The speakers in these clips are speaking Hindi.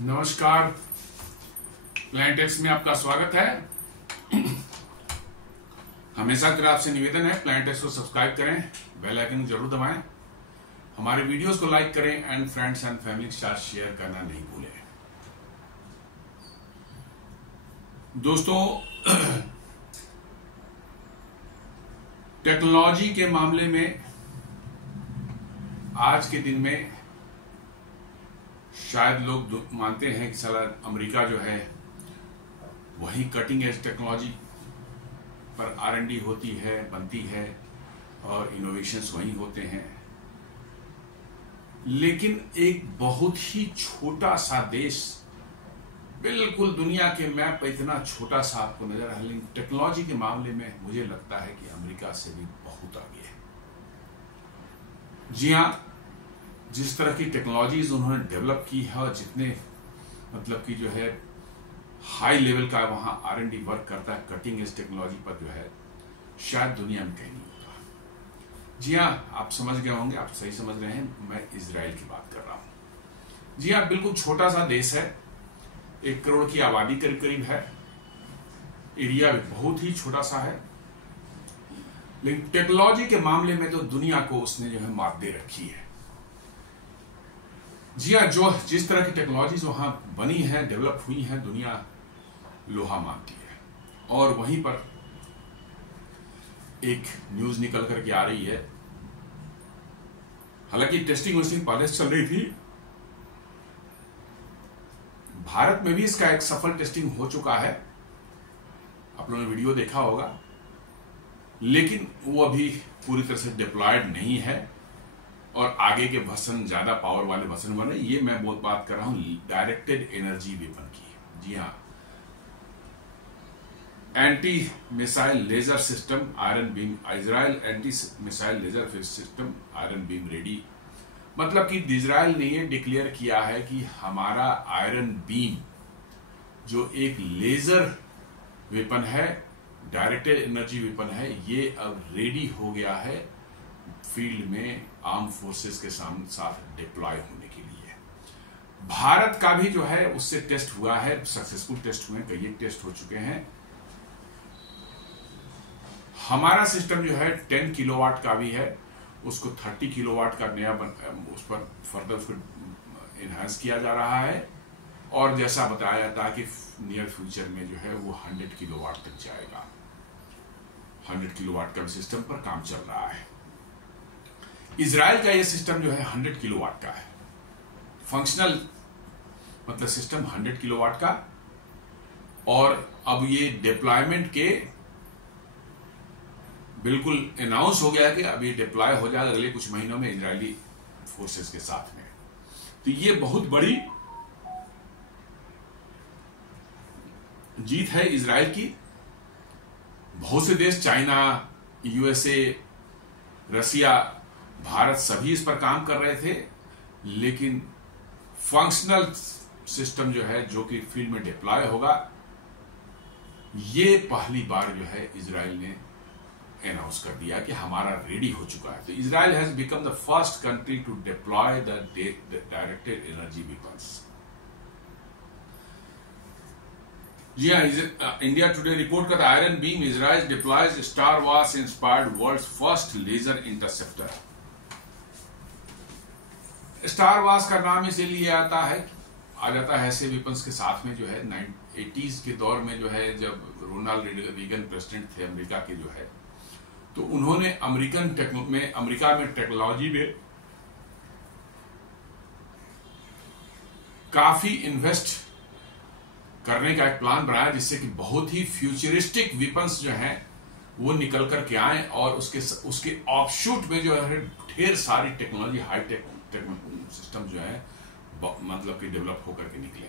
नमस्कार, प्लानिटेक्स में आपका स्वागत है। हमेशा की तरह आपसे निवेदन है, प्लानिटेक्स को सब्सक्राइब करें, बेल आइकन जरूर दबाएं, हमारे वीडियोस को लाइक करें एंड फ्रेंड्स एंड फैमिली के साथ शेयर करना नहीं भूलें। दोस्तों, टेक्नोलॉजी के मामले में आज के दिन में शायद लोग मानते हैं कि साला अमेरिका जो है वही कटिंग एज टेक्नोलॉजी पर R&D होती है, बनती है और इनोवेशंस वहीं होते हैं। लेकिन एक बहुत ही छोटा सा देश, बिल्कुल दुनिया के मैप पर इतना छोटा सा आपको नजर आ रहा है, लेकिन टेक्नोलॉजी के मामले में मुझे लगता है कि अमेरिका से भी बहुत आगे है। जी हाँ, जिस तरह की टेक्नोलॉजीज उन्होंने डेवलप की है और जितने मतलब कि जो है हाई लेवल का वहां R&D वर्क करता है कटिंग एज टेक्नोलॉजी पर, जो है शायद दुनिया में कहीं नहीं होता। जी हाँ, आप समझ गए होंगे, आप सही समझ रहे हैं, मैं इजराइल की बात कर रहा हूं। जी हाँ, बिल्कुल छोटा सा देश है, 1 करोड़ की आबादी करीब करीब है, एरिया भी बहुत ही छोटा सा है, लेकिन टेक्नोलॉजी के मामले में तो दुनिया को उसने जो है मात दे रखी है। जी हाँ, जो जिस तरह की टेक्नोलॉजीज वहां बनी है, डेवलप हुई है, दुनिया लोहा मानती है। और वहीं पर एक न्यूज निकल करके आ रही है, हालांकि टेस्टिंग वेस्टिंग पहले से चल रही थी, भारत में भी इसका एक सफल टेस्टिंग हो चुका है, आप लोगों ने वीडियो देखा होगा, लेकिन वो अभी पूरी तरह से डिप्लॉयड नहीं है और आगे के वर्जन ज्यादा पावर वाले वर्जन बने। ये मैं बहुत बात कर रहा हूं डायरेक्टेड एनर्जी वेपन की। जी हाँ, anti missile laser system iron beam, Israel anti missile laser system iron beam ready. मतलब कि इजराइल ने ये डिक्लेयर किया है कि हमारा आयरन बीम जो एक लेजर वेपन है, डायरेक्टेड एनर्जी वेपन है, ये अब रेडी हो गया है फील्ड में आर्म फोर्सेस के साथ डिप्लॉय होने के लिए। भारत का भी जो है उससे टेस्ट हुआ है, सक्सेसफुल टेस्ट हुए, कई टेस्ट हो चुके हैं। हमारा सिस्टम जो है 10 किलोवाट का भी है, उसको 30 किलोवाट का नया उस पर फर्दर उसको एनहांस किया जा रहा है और जैसा बताया जाता है कि नियर फ्यूचर में जो है वो 100 किलोवाट तक जाएगा। 100 किलोवाट का भी सिस्टम पर काम चल रहा है। इजराइल का ये सिस्टम जो है 100 किलोवाट का है, फंक्शनल मतलब सिस्टम 100 किलोवाट का, और अब ये डिप्लॉयमेंट के बिल्कुल अनाउंस हो गया कि अब ये डिप्लॉय हो जाएगा अगले कुछ महीनों में इजरायली फोर्सेस के साथ में। तो ये बहुत बड़ी जीत है इजराइल की। बहुत से देश, चाइना, USA, रसिया, भारत, सभी इस पर काम कर रहे थे, लेकिन फंक्शनल सिस्टम जो है जो कि फील्ड में डिप्लॉय होगा, ये पहली बार जो है इजराइल ने अनाउंस कर दिया कि हमारा रेडी हो चुका है। तो Israel has become the first country to deploy the directed energy weapons. जी हाँ, इंडिया टुडे रिपोर्ट करता है, Iron beam Israel deploys Star Wars inspired world's first laser interceptor. Star Wars का नाम इसीलिए आ जाता है ऐसे वेपन्स के साथ में, जो है 80s के दौर में जो है जब रोनाल्ड रीगन प्रेसिडेंट थे अमेरिका के जो है, तो उन्होंने अमेरिका में टेक्नोलॉजी में काफी इन्वेस्ट करने का एक प्लान बनाया, जिससे कि बहुत ही फ्यूचरिस्टिक वेपन्स जो हैं वो निकल करके आए और उसके ऑफशूट में जो है ढेर सारी टेक्नोलॉजी, हाईटेक सिस्टम जो है मतलब कि डेवलप होकर के निकले।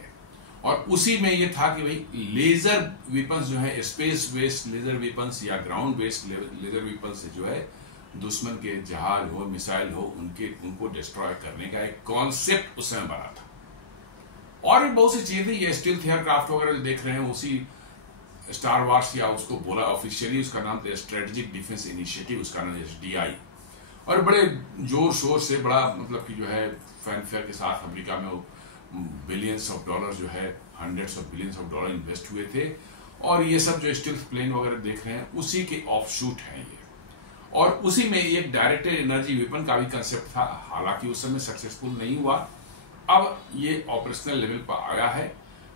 और उसी में ये था कि भाई लेजर वेपन्स जो है, स्पेस बेस्ड लेजर वेपन्स या ग्राउंड बेस्ड लेजर वेपन्स से जो है दुश्मन के जहाज हो, मिसाइल हो, उनको डिस्ट्रॉय करने का एक कॉन्सेप्ट उस समय बना था। और भी बहुत सी चीजें थी, ये स्टील एयरक्राफ्ट वगैरह जो देख रहे हैं उसी स्टार वॉर्स, या उसको बोला ऑफिशियली उसका नाम था स्ट्रेटेजिक डिफेंस इनिशिएटिव, उसका नाम SDI। और बड़े जोर शोर से बड़ा मतलब कि जो है फैनफेयर के साथ अमेरिका में बिलियंस ऑफ डॉलर जो है, hundreds of billions of dollar invest हुए थे। और ये सब जो स्टील्थ प्लेन वगैरह देख रहे हैं उसी के ऑफशूट हैं ये। और उसी में एक डायरेक्टेड एनर्जी वेपन का भी कंसेप्ट था, हालांकि उस समय सक्सेसफुल नहीं हुआ। अब ये ऑपरेशनल लेवल पर आया है,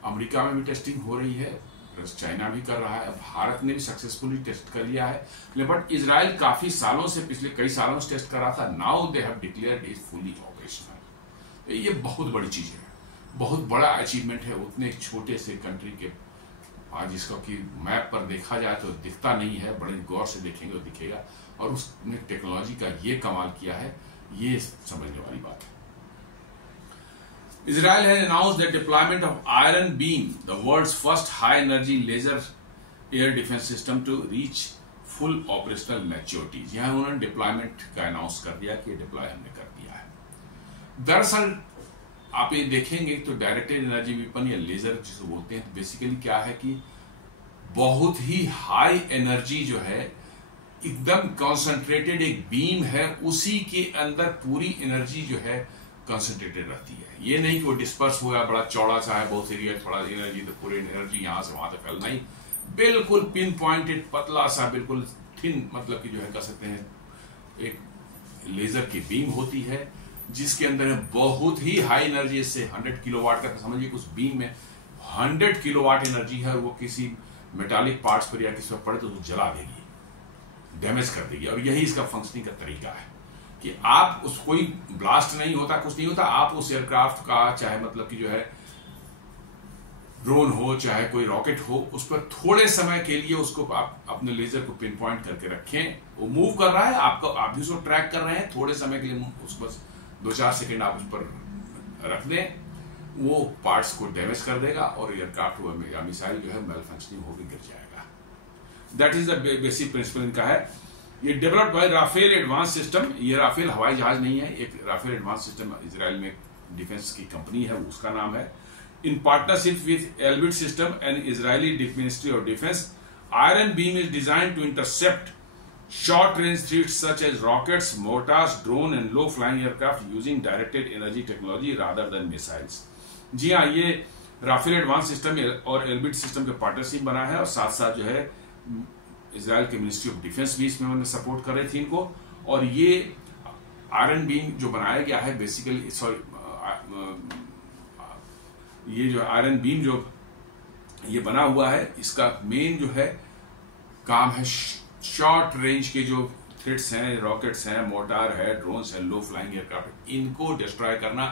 अमेरिका में भी टेस्टिंग हो रही है, चाइना भी कर रहा है, भारत ने भी सक्सेसफुली टेस्ट कर लिया है। बट इजराइल काफी सालों से, पिछले कई सालों से टेस्ट कर रहा था। Now they have declared is fully operational. ये बहुत बड़ी चीज है, बहुत बड़ा अचीवमेंट है उतने छोटे से कंट्री के। आज इसका कि मैप पर देखा जाए तो दिखता नहीं है, बड़े गौर से देखेंगे तो दिखेगा। और उसने टेक्नोलॉजी का ये कमाल किया है, ये समझने वाली बात है। Israel has announced the deployment of Iron Beam, the world's first high-energy laser air defense system, to reach full operational maturity। यहाँ उन्होंने डिप्लॉयमेंट का अनाउंस कर दिया कि डिप्लॉय हमने कर दिया है। दरअसल आप ये देखेंगे तो डायरेक्टेड एनर्जी वेपन या लेजर जिसे बोलते हैं, बेसिकली क्या है कि बहुत ही हाई एनर्जी जो है, एकदम कॉन्सेंट्रेटेड एक बीम है, उसी के अंदर पूरी एनर्जी जो है कंसंट्रेटेड रहती है। ये नहीं कि वो डिस्पर्स हुआ, बड़ा चौड़ा सा है, बहुत एरिया, थोड़ा एनर्जी, तो पूरी एनर्जी यहां से वहां तक फैल नहीं, बिल्कुल पिन पॉइंटेड, पतला सा, बिल्कुल थिन, मतलब कि जो है कह सकते हैं एक लेजर की बीम होती है जिसके अंदर बहुत ही हाई एनर्जी, इससे 100 किलोवाट का, समझिए उस बीम में 100 किलोवाट एनर्जी है। वो किसी मेटालिक पार्ट्स पर या किसी पर पड़े तो जला देगी, डैमेज कर देगी। और यही इसका फंक्शनिंग का तरीका है कि आप उस, कोई ब्लास्ट नहीं होता, कुछ नहीं होता, आप उस एयरक्राफ्ट का, चाहे मतलब कि जो है ड्रोन हो, चाहे कोई रॉकेट हो, उस पर थोड़े समय के लिए उसको आप अपने लेजर को पिन पॉइंट करके रखें, वो मूव कर रहा है, आपको, आप भी उसको ट्रैक कर रहे हैं, थोड़े समय के लिए उस बस 2-4 सेकेंड आप उस पर रख दें, वो पार्ट्स को डैमेज कर देगा और एयरक्राफ्ट या मिसाइल जो है मेल फंक्शनिंग होकर गिर जाएगा। That is the basic principle इनका है। ये developed by Rafael advanced system, ये राफेल हवाई जहाज नहीं है, एक राफेल एडवांस सिस्टम इजराइल में डिफेंस की कंपनी है, उसका नाम है। In partnership with Elbit system and Israeli ministry of defence, iron beam is design to intercept short range threats such as rockets, mortars, drone and low flying aircraft using directed energy technology rather than missiles। जी हाँ, ये राफेल एडवांस सिस्टम और एल्बिट सिस्टम के पार्टनरशिप बना है, और साथ साथ जो है इजराइल के मिनिस्ट्री ऑफ डिफेंस भी इसमें उन्होंने सपोर्ट कर रही थी इनको। और ये आयरन बीम जो बनाया गया है, बेसिकली ये जो आयरन बीम जो ये बना हुआ है, इसका मेन जो है काम है शॉर्ट रेंज के जो थ्रेट्स हैं, रॉकेट्स हैं, मोर्टार है, ड्रोन्स हैं, लो फ्लाइंग एयरक्राफ्ट, इनको डिस्ट्रॉय करना,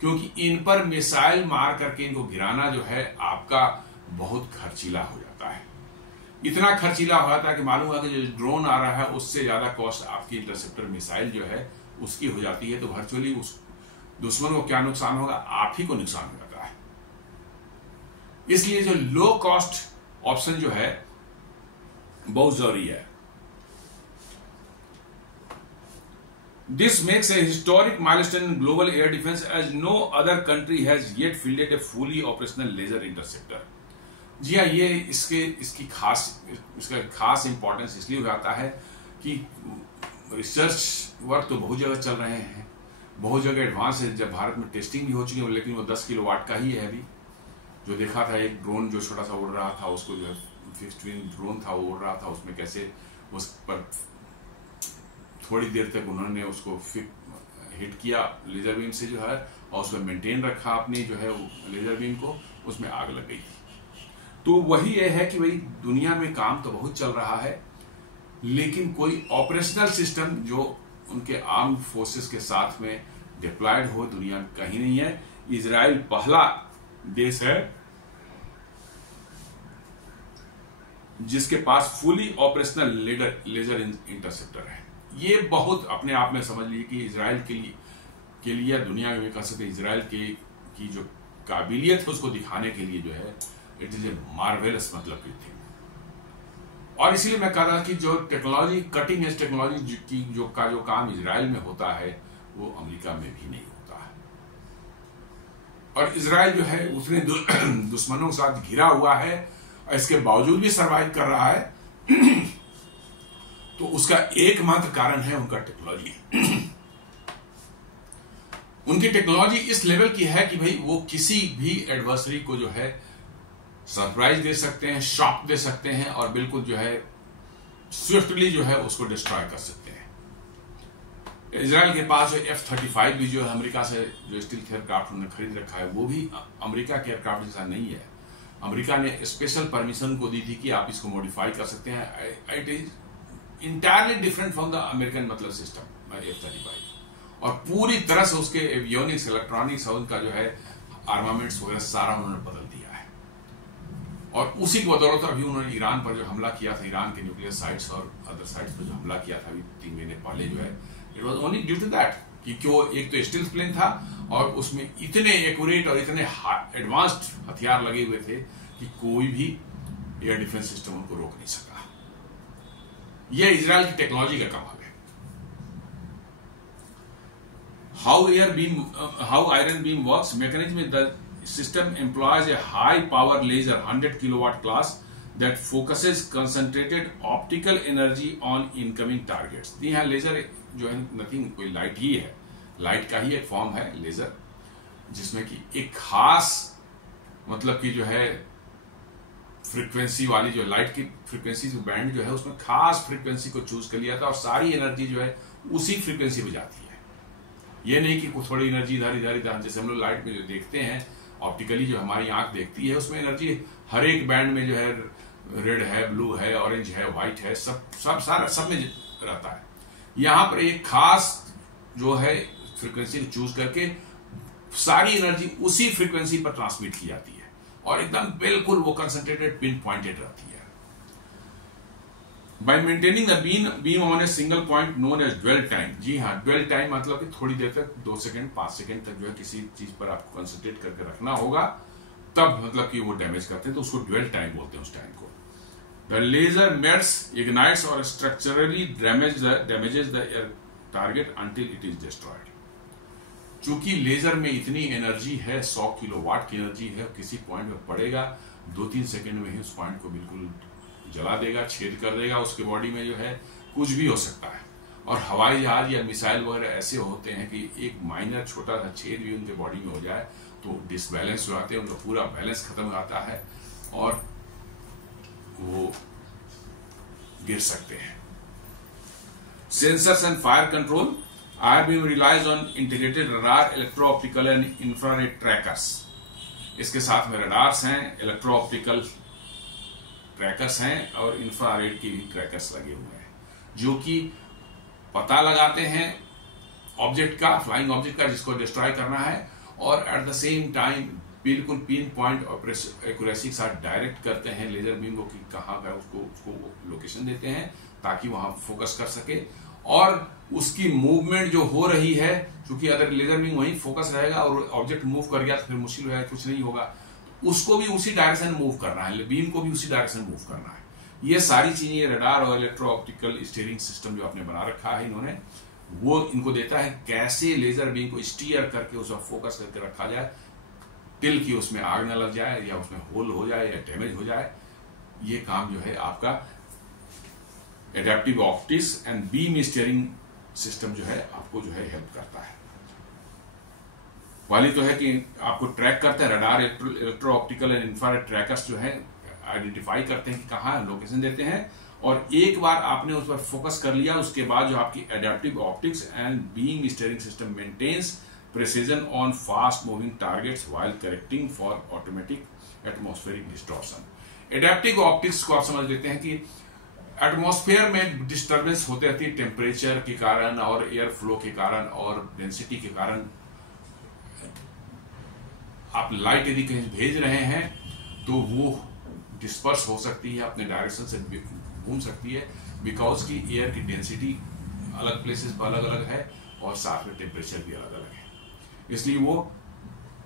क्योंकि इन पर मिसाइल मार करके इनको गिराना जो है आपका बहुत खर्चीला हो जाता है। इतना खर्चीला हो जाता है कि मालूम है कि जो ड्रोन आ रहा है उससे ज्यादा कॉस्ट आपकी इंटरसेप्टर मिसाइल जो है उसकी हो जाती है। तो वर्चुअली उस दुश्मन को क्या नुकसान होगा, आप ही को नुकसान हो जाता है। इसलिए जो लो कॉस्ट ऑप्शन जो है बहुत जरूरी है। This makes a historic milestone in global air defense as no other country has yet fielded a fully operational laser interceptor। जी हाँ, ये इसका खास इंपॉर्टेंस इसलिए हो जाता है कि रिसर्च वर्क तो बहुत जगह चल रहे हैं, बहुत जगह एडवांस है, जब भारत में टेस्टिंग भी हो चुकी है, लेकिन वो 10 किलोवाट का ही है। अभी जो देखा था, एक ड्रोन जो छोटा सा उड़ रहा था, उसको जो है फिक्स्ड विंग ड्रोन था, वो उड़ रहा था, उसमें कैसे उस पर थोड़ी देर तक उन्होंने उसको हिट किया लेजर बीम से जो है, और उसमें मेंटेन रखा अपनी जो है लेजर बीम को, उसमें आग लग गई थी। तो वही ये है कि भाई दुनिया में काम तो बहुत चल रहा है, लेकिन कोई ऑपरेशनल सिस्टम जो उनके आर्म फोर्सेस के साथ में डिप्लॉयड हो दुनिया में कहीं नहीं है। इजराइल पहला देश है जिसके पास फुली ऑपरेशनल लेजर इंटरसेप्टर है। ये बहुत अपने आप में समझ लीजिए कि इजराइल के लिए दुनिया में कह सकते इजराइल की जो काबिलियत है उसको दिखाने के लिए जो है इट इज ए मार्वेलस मतलब की थी। और इसीलिए मैं कह रहा कि जो टेक्नोलॉजी, कटिंग एज टेक्नोलॉजी की जो काम इजराइल में होता है वो अमेरिका में भी नहीं होता है। और इजराइल जो है उसने दुश्मनों के साथ घिरा हुआ है, और इसके बावजूद भी सरवाइव कर रहा है। तो उसका एकमात्र कारण है उनका टेक्नोलॉजी। उनकी टेक्नोलॉजी इस लेवल की है कि भाई वो किसी भी एडवर्सरी को जो है सरप्राइज दे सकते हैं, शॉक दे सकते हैं और बिल्कुल जो है स्विफ्टली जो है उसको डिस्ट्रॉय कर सकते हैं। इजराइल के पास जो F-35 भी जो है अमेरिका से जो स्टील्थ एयरक्राफ्ट उन्होंने खरीद रखा है वो भी अमेरिका के एयरक्राफ्ट जैसा नहीं है। अमेरिका ने स्पेशल परमिशन को दी थी कि आप इसको मॉडिफाई कर सकते हैं। It is entirely different from the American मतलब सिस्टम F-35 और पूरी तरह से उसके एवियोनिक्स, इलेक्ट्रॉनिक्स और उनका जो है आर्मामेंट्स वगैरह सारा उन्होंने बदल दिया है। और उसी की बदौलत अभी उन्होंने ईरान पर जो हमला किया था, ईरान के न्यूक्लियर साइट्स और अदर साइट्स पर जो हमला किया था अभी 3 महीने पहले जो है, it was only due to that कि क्यों एक तो स्टील्थ प्लेन था और उसमें इतने एक्यूरेट और इतने एडवांस्ड हथियार लगे हुए थे कि कोई भी एयर डिफेंस सिस्टम उनको रोक नहीं सका। यह इजराइल की टेक्नोलॉजी का कमाल है। How iron beam works? Mechanism is the system employs a high power laser 100 kilowatt class that focuses concentrated optical energy on incoming targets। यहाँ लेजर जो है नथिंग, कोई लाइट ही है, लाइट का ही एक फॉर्म है लेजर, जिसमें कि एक खास मतलब कि जो है फ्रीक्वेंसी वाली जो लाइट की फ्रीक्वेंसी बैंड जो है उसमें खास फ्रीक्वेंसी को चूज कर लिया था और सारी एनर्जी जो है उसी फ्रीक्वेंसी पे जाती है। ये नहीं कि कुछ थोड़ी एनर्जी इधर इधर इधर, जैसे हम लोग लाइट में जो देखते हैं ऑप्टिकली जो हमारी आंख देखती है उसमें एनर्जी हर एक बैंड में जो है रेड है, ब्लू है, ऑरेंज है, व्हाइट है, सब सारा सब में रहता है। यहां पर एक खास जो है फ्रीक्वेंसी को चूज करके सारी एनर्जी उसी फ्रीक्वेंसी पर ट्रांसमिट की जाती है और एकदम बिल्कुल वो कंसंट्रेटेड पिन पॉइंटेड रहती है। By maintaining the beam on a single point known as dwell time। जी हाँ, dwell time मतलब कि थोड़ी देर तक 2 सेकंड 5 सेकंड तक जो है किसी चीज पर आपको कंसंट्रेट करके रखना होगा, तब मतलब कि वो डैमेज करते हैं तो उसको dwell time बोलते हैं उस टाइम को। The laser melts, ignites or structurally damages the target until it is destroyed। चूंकि लेजर में इतनी एनर्जी है, 100 किलोवाट की एनर्जी है, किसी पॉइंट में पड़ेगा 2-3 सेकंड में ही उस पॉइंट को बिल्कुल जला देगा, छेद कर देगा। उसके बॉडी में जो है कुछ भी हो सकता है। और हवाई जहाज या मिसाइल वगैरह ऐसे होते हैं कि एक माइनर छोटा सा छेद भी उनके बॉडी में हो जाए तो डिसबैलेंस हो जाते हैं, उनका पूरा बैलेंस खत्म हो जाता है और वो गिर सकते हैं। Sensors and fire control. Iron beam relies on integrated radar, electro optical and infrared trackers. इसके साथ में रडार्स हैं, इलेक्ट्रो ऑप्टिकल ट्रैकर्स हैं और इंफ्रारेड के भी ट्रैकर्स लगे हुए हैं जो कि पता लगाते हैं ऑब्जेक्ट का, फ्लाइंग ऑब्जेक्ट का जिसको डिस्ट्रॉय करना है और एट द सेम टाइम बिल्कुल पिन पॉइंट एक्यूरेसी के साथ डायरेक्ट करते हैं लेजर बीम को कि कहाँ का उसको लोकेशन देते हैं ताकि वहां फोकस कर सके और उसकी मूवमेंट जो हो रही है, क्योंकि अगर लेजर बीम वहीं फोकस रहेगा और ऑब्जेक्ट मूव कर गया तो फिर मुश्किल हो जाएगा, कुछ नहीं होगा, उसको भी उसी डायरेक्शन मूव करना है, बीम को भी उसी डायरेक्शन मूव करना है। ये सारी चीजें रडार और इलेक्ट्रो ऑप्टिकल स्टीयरिंग सिस्टम जो आपने बना रखा है इन्होंने, वो इनको देता है कैसे लेजर बीम को स्टीयर करके उस पर फोकस करके रखा जाए टिल की उसमें आग न लग जाए या उसमें होल हो जाए या डैमेज हो जाए। ये काम जो है आपका adaptive optics and beam steering system जो है आपको जो है हेल्प करता है। वाली तो है कि आपको ट्रैक करता है, radar electro optical and infrared trackers जो है आइडेंटिफाई करते हैं कि कहाँ लोकेशन देते हैं और एक बार आपने उस पर फोकस कर लिया उसके बाद जो आपकी adaptive optics and beam steering system maintains precision on fast moving targets while correcting for automatic atmospheric distortion. Adaptive optics को आप समझ लेते हैं कि एटमॉस्फेयर में डिस्टर्बेंस होती रहती है टेम्परेचर के कारण और एयर फ्लो के कारण और डेंसिटी के कारण। आप लाइट यदि कहीं भेज रहे हैं तो वो डिस्पर्स हो सकती है, अपने डायरेक्शन से घूम सकती है बिकॉज की एयर की डेंसिटी अलग प्लेसेस पर अलग अलग है और साथ में टेम्परेचर भी अलग अलग है, इसलिए वो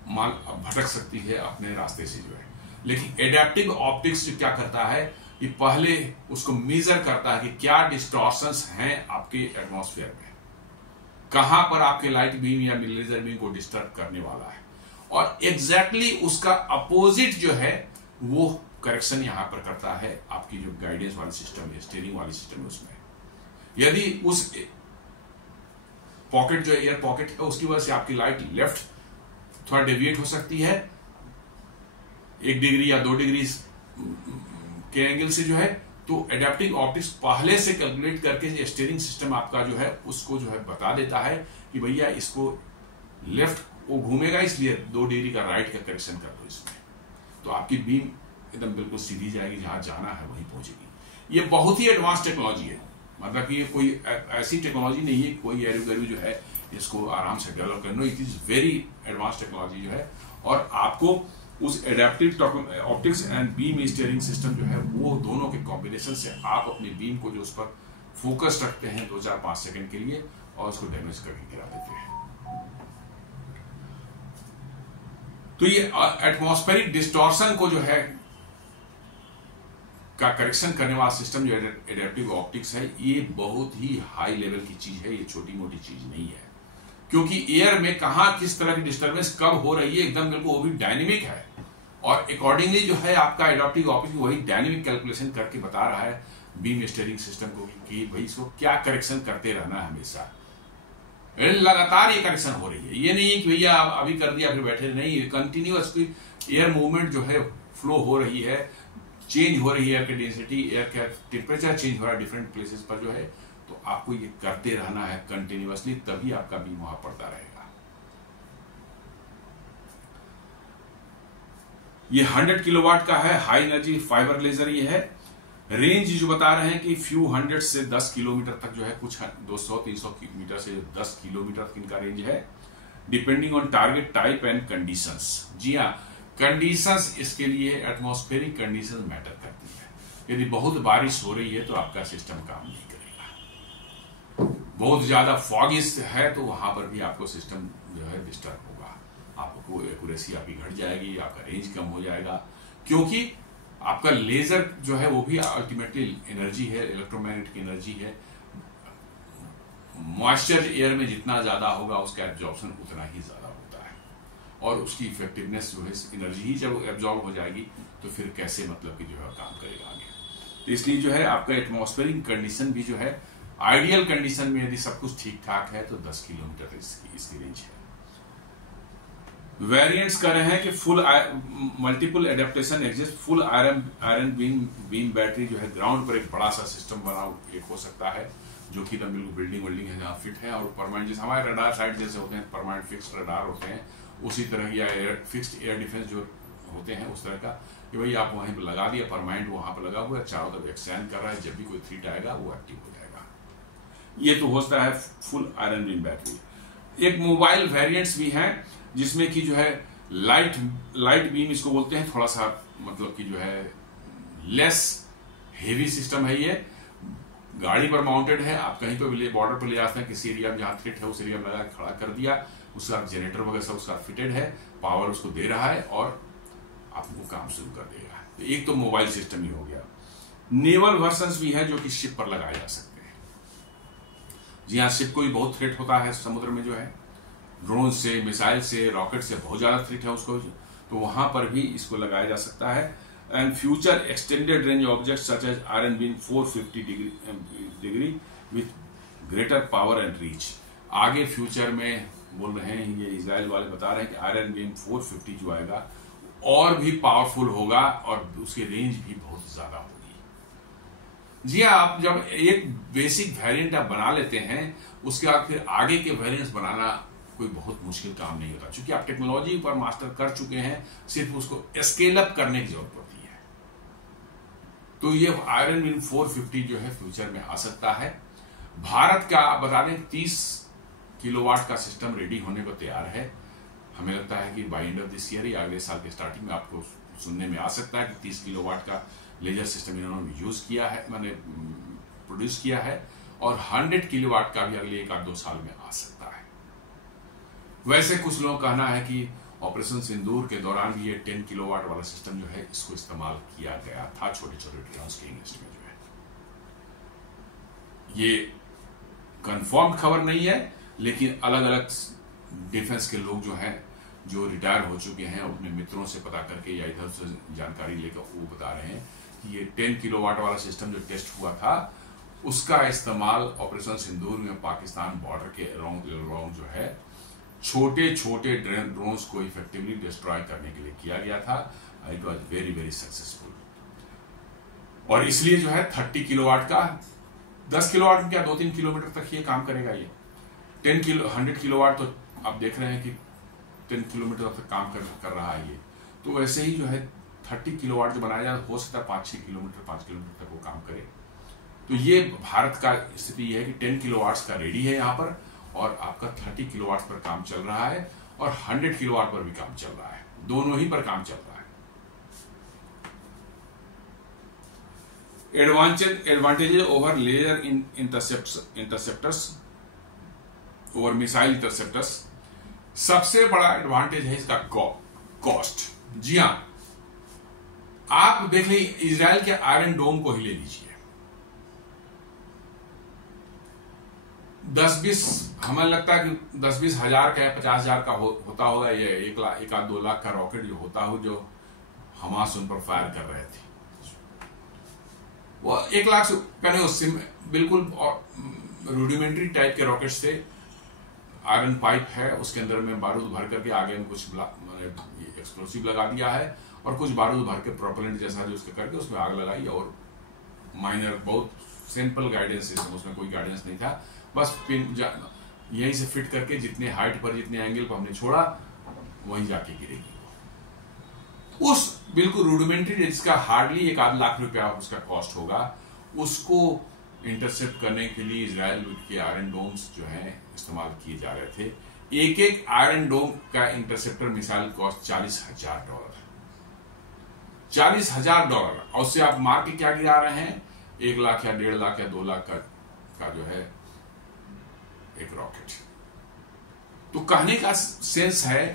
माल भटक सकती है अपने रास्ते से जो है। लेकिन एडेप्टिव ऑप्टिक्स क्या करता है कि पहले उसको मेजर करता है कि क्या डिस्टॉर्शंस हैं आपके एटमॉस्फेयर में, कहां पर आपके लाइट बीम या लेजर बीम को डिस्टर्ब करने वाला है और एग्जैक्टली उसका अपोजिट जो है वो करेक्शन यहां पर करता है आपकी जो गाइडेंस वाली सिस्टम है, स्टीयरिंग वाली सिस्टम है, उसमें यदि उस पॉकेट जो एयर पॉकेट है उसकी वजह से आपकी लाइट लेफ्ट थोड़ा डेविएट हो सकती है 1 डिग्री या 2 डिग्री के एंगल से जो है। तो एडेप्टिव ऑप्टिक्स पहले से कैलकुलेट करके स्टीयरिंग सिस्टम आपका जो है उसको जो है बता देता है कि भैया इसको लेफ्ट वो घूमेगा, इसलिए 2 डिग्री का राइट का करेक्शन कर दो इसमें, तो आपकी बीम एकदम बिल्कुल सीधी जाएगी, जहां जाना है वहीं पहुंचेगी। ये बहुत ही एडवांस टेक्नोलॉजी है, मतलब कि ये कोई ऐसी टेक्नोलॉजी नहीं है कोई एरोगेरू जो है इसको आराम से डेवलप करना। It is very advance technology जो है, और आपको उस adaptive optics and beam steering system जो है वो दोनों के कॉम्बिनेशन से आप अपनी बीम को जो उस पर फोकस रखते हैं 2-4-5 सेकंड के लिए और उसको डैमेज करके गिरा देते हैं। तो ये एटमॉस्फेरिक डिस्टॉर्शन को जो है का करेक्शन करने वाला सिस्टम जो एडेप्टिव ऑप्टिक्स है, ये बहुत ही हाई लेवल की चीज है, ये छोटी मोटी चीज नहीं है। क्योंकि एयर में कहां किस तरह की डिस्टर्बेंस कब हो रही है एकदम बिल्कुल वो भी डायनेमिक है, और अकॉर्डिंगली जो है आपका एडेप्टिव ऑप्टिक्स वही डायनेमिक कैलकुलेशन करके बता रहा है बीम स्टीयरिंग सिस्टम को कि भाई इसको क्या करेक्शन करते रहना है हमेशा, लगातार ये करेक्शन हो रही है। ये नहीं है कि भैया अभी कर दिया फिर बैठे, नहीं, कंटिन्यूअस एयर मूवमेंट जो है फ्लो हो रही है, चेंज हो रही है, एयर की डेंसिटी, एयर का टेम्परेचर चेंज हो रहा है डिफरेंट प्लेसेस पर जो है, तो आपको ये करते रहना है कंटिन्यूअसली, तभी आपका बीम वहां पड़ता रहेगा। ये 100 किलोवाट का है, हाई एनर्जी फाइबर लेजर ये है। रेंज जो बता रहे हैं कि फ्यू हंड्रेड से 10 किलोमीटर तक जो है, कुछ 200-300 मीटर से 10 किलोमीटर तक इनका रेंज है, depending on target type and conditions. जी हाँ, कंडीशंस इसके लिए एटमॉस्फेरिक कंडीशंस मैटर करती है। यदि बहुत बारिश हो रही है तो आपका सिस्टम काम नहीं करेगा, बहुत ज्यादा फॉगिस है तो वहां पर भी आपको सिस्टम जो है डिस्टर्ब होगा, आपको एक्यूरेसी आपकी घट जाएगी, आपका रेंज कम हो जाएगा, क्योंकि आपका लेजर जो है वो भी अल्टीमेटली एनर्जी है, इलेक्ट्रोमैग्नेटिक एनर्जी है। मॉइस्चर एयर में जितना ज्यादा होगा उसका एब्जॉर्प्शन उतना ही ज्यादा होता है, और उसकी इफेक्टिवनेस जो है एनर्जी ही जब एब्जॉर्ब हो जाएगी तो फिर कैसे मतलब कि जो है काम करेगा आगे। तो इसलिए जो है आपका एटमॉस्फेरिक कंडीशन भी जो है आइडियल कंडीशन में यदि सब कुछ ठीक ठाक है तो 10 किलोमीटर इसकी रेंज है। वेरिएंट्स कर रहे हैं कि full multiple adaptation exist, full iron beam battery जो है ग्राउंड पर एक बड़ा सा सिस्टम बना एक हो सकता है, जो कि बिल्कुल बिल्डिंग है जहाँ फिट है, और परमानेंट जैसे हमारे रडार साइट जैसे होते हैं परमानेंट फिक्स्ड रडार होते हैं, उसी तरह या फिक्स्ड एयर डिफेंस जो होते हैं उस तरह का, कि भाई आप वहीं पर लगा दिया, परमानेंट वहां पर लगा हुआ है, चारों तरफ एक्सटेंड कर रहा है, जब भी कोई थ्रेट आएगा वो एक्टिव हो जाएगा। ये तो होता है फुल आयरन बीम बैटरी। एक मोबाइल वेरिएंट्स भी हैं जिसमें कि जो है लाइट बीम इसको बोलते हैं, थोड़ा सा मतलब कि जो है लेस हेवी सिस्टम है, ये गाड़ी पर माउंटेड है, आप कहीं पर बॉर्डर पर ले जाते हैं, किसी एरिया में जहां थ्रेट है उस एरिया में लगा खड़ा कर दिया, उसका जनरेटर वगैरह सब उसका फिटेड है, पावर उसको दे रहा है और आपको काम शुरू कर देगा। तो एक तो मोबाइल सिस्टम ही हो गया। नेवल वर्जन्स भी है जो कि शिप पर लगाए जा सकते हैं। जी हाँ, शिप को भी बहुत थ्रेट होता है समुद्र में जो है, ड्रोन से, मिसाइल से, रॉकेट से बहुत ज्यादा थ्रेट है उसको, तो वहां पर भी इसको लगाया जा सकता है। And future extended range object such as iron beam 450 degree with greater power and reach. आगे फ्यूचर में बोल रहे हैं, ये इजराइल वाले बता रहे हैं कि आयरन बीम 450 जो आएगा और भी पावरफुल होगा और उसकी रेंज भी बहुत ज्यादा होगी। जी हाँ, आप जब एक बेसिक वेरिएंट आप बना लेते हैं उसके बाद फिर आगे के वेरिएंट्स बनाना कोई बहुत मुश्किल काम नहीं होता, क्योंकि आप टेक्नोलॉजी पर मास्टर कर चुके हैं, सिर्फ उसको स्केल अप करने की जरूरत पड़ती है। तो ये आयरन बीम 450 जो है फ्यूचर में आ सकता है। भारत का बता दें 30 किलोवाट का सिस्टम रेडी होने को तैयार है। हमें लगता है कि by end of this year या अगले साल के स्टार्टिंग में आपको सुनने में आ सकता है कि 30 किलोवाट का लेजर सिस्टम इन्होंने यूज किया है, मैंने प्रोड्यूस किया है, और 100 किलोवाट का भी अगले 1-2 साल में आ सकता है। वैसे कुछ लोगों का कहना है कि ऑपरेशन सिंदूर के दौरान भी ये 10 किलोवाट वाला सिस्टम जो है इसको इस्तेमाल किया गया था छोटे छोटे ड्रोन्स के अगेंस्ट में जो है। ये कंफर्म खबर नहीं है, लेकिन अलग अलग डिफेंस के लोग जो हैं, जो रिटायर हो चुके हैं, अपने मित्रों से पता करके या इधर से जानकारी लेकर वो बता रहे हैं कि ये 10 किलोवाट वाला सिस्टम जो टेस्ट हुआ था उसका इस्तेमाल ऑपरेशन सिंदूर में पाकिस्तान बॉर्डर के अराउंड जो है छोटे छोटे ड्रोन्स को इफेक्टिवली डिस्ट्रॉय करने के लिए किया गया था। It was very very successful. और इसलिए जो है 30 किलोवाट का, 10 किलोवाट में क्या 2-3 किलोमीटर तक ये काम करेगा। ये 100 किलोवाट तो आप देख रहे हैं कि 10 किलोमीटर तक काम कर रहा है ये। तो वैसे ही जो है 30 किलोवाट जो बनाया जाए, हो सकता है 5 किलोमीटर तक वो काम करे। तो ये भारत का स्थिति ये है कि 10 किलोवाट्स का रेडी है यहाँ पर, और आपका 30 किलोवाट पर काम चल रहा है, और 100 किलोवाट पर भी काम चल रहा है, दोनों ही पर काम चल रहा है। Advantages over laser interceptors, over missile interceptors. सबसे बड़ा एडवांटेज है इसका कॉस्ट। जी हां, आप देख लीजिए इजराइल के आयरन डोम को ही ले लीजिए। 10-20 हमें लगता है कि 10-20 हजार का या 50 हजार का होता होगा ये 1-2 लाख का रॉकेट जो होता हो, जो हमास उन पर फायर कर रहे थे। वो 1 लाख से कहने उससे बिल्कुल रूडिमेंट्री टाइप के रॉकेट्स थे। आयरन पाइप है, उसके अंदर में बारूद भर करके आगे में कुछ एक्सप्लोसिव लगा दिया है, और कुछ बारूद भर के प्रोपेलेंट जैसा जो उसके करके उसमें आग लगाई, और माइनर बहुत सिंपल गाइडेंस सिस्टम, उसमें कोई गाइडेंस नहीं था। बस पिन यहीं से फिट करके जितने हाइट पर जितने एंगल पर हमने छोड़ा वहीं जाके गिरेगी। उस बिल्कुल रूडिमेंट्री जिसका हार्डली 1-8 लाख रुपया उसका कॉस्ट होगा, उसको इंटरसेप्ट करने के लिए इजराइल के आयरन डोम्स जो है इस्तेमाल किए जा रहे थे। एक आयरन डोम का इंटरसेप्टर मिसाइल कॉस्ट $40,000। $40,000, और उससे आप मार के क्या गिरा रहे हैं, 1 लाख या 1.5 लाख या 2 लाख का जो है एक रॉकेट। तो कहने का सेंस है